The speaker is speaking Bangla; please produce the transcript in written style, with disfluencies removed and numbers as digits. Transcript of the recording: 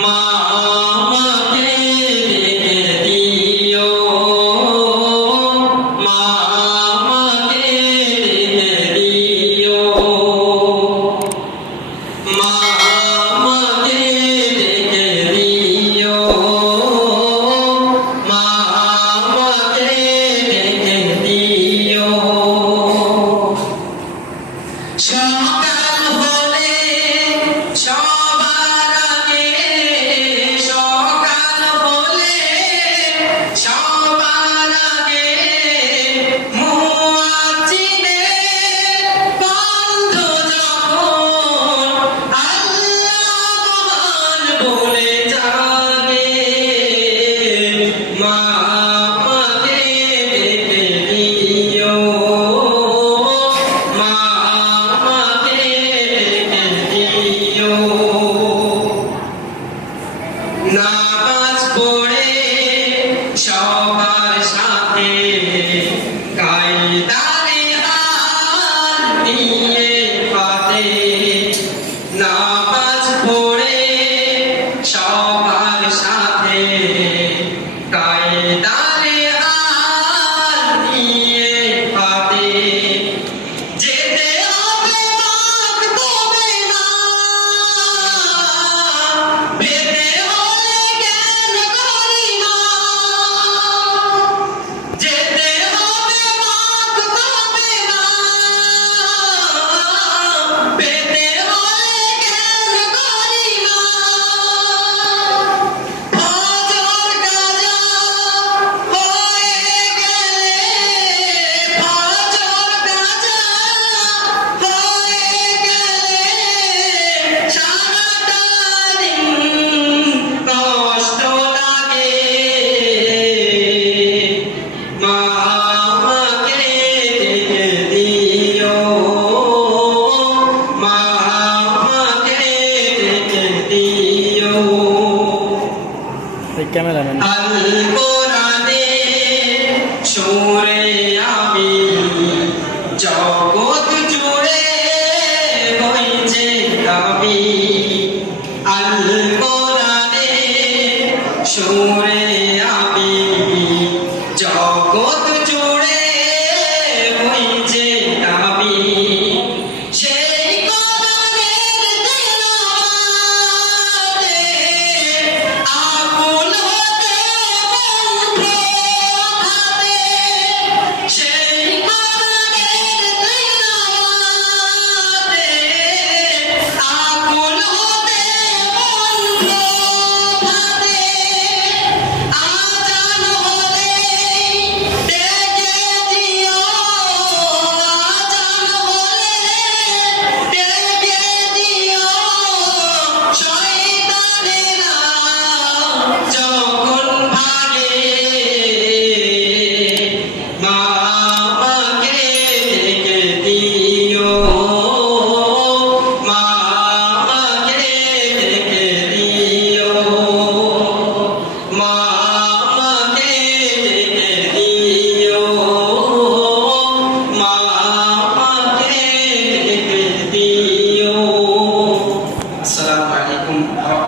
মা আমাকে ডেকে দিও, মা আমাকে ডেকে দিও, মা আমাকে ডেকে দিও, মা আমাকে ডেকে দিও। সকাল হলে সবার আগে, সকাল হলে সবার আগে মুয়াজ্জিনের কণ্ঠ যখন আল্লাহ মহান বলে জাগে, মা আমাকে ডেকে দিও, মা আমাকে ডেকে দিও। নামাজ পড়ে সবার সাথে কায়দারে হাত নিয়ে পাতে, নামাজ পড়ে সবার সাথে কায়দারে হাত নিয়ে পাতে। যেতে হবে মাকতবে না, পেতে হলে জ্ঞান গরিমা। যেতে হবে মাকতবে না, পেতে হলে জ্ঞান গরিমা। ফজর কাজা হয়ে গেলে, ফজর কাজা হয়ে গেলে সারাটা দিন কষ্ট লাগে, মা আমাকে ডেকে দিও, মা আমাকে ডেকে দিও। ক্যামেরাম্যান আল কোরআনে সুরে আমি জগৎ জুড়ে হইছে দামি, আল কোরআনে সুরে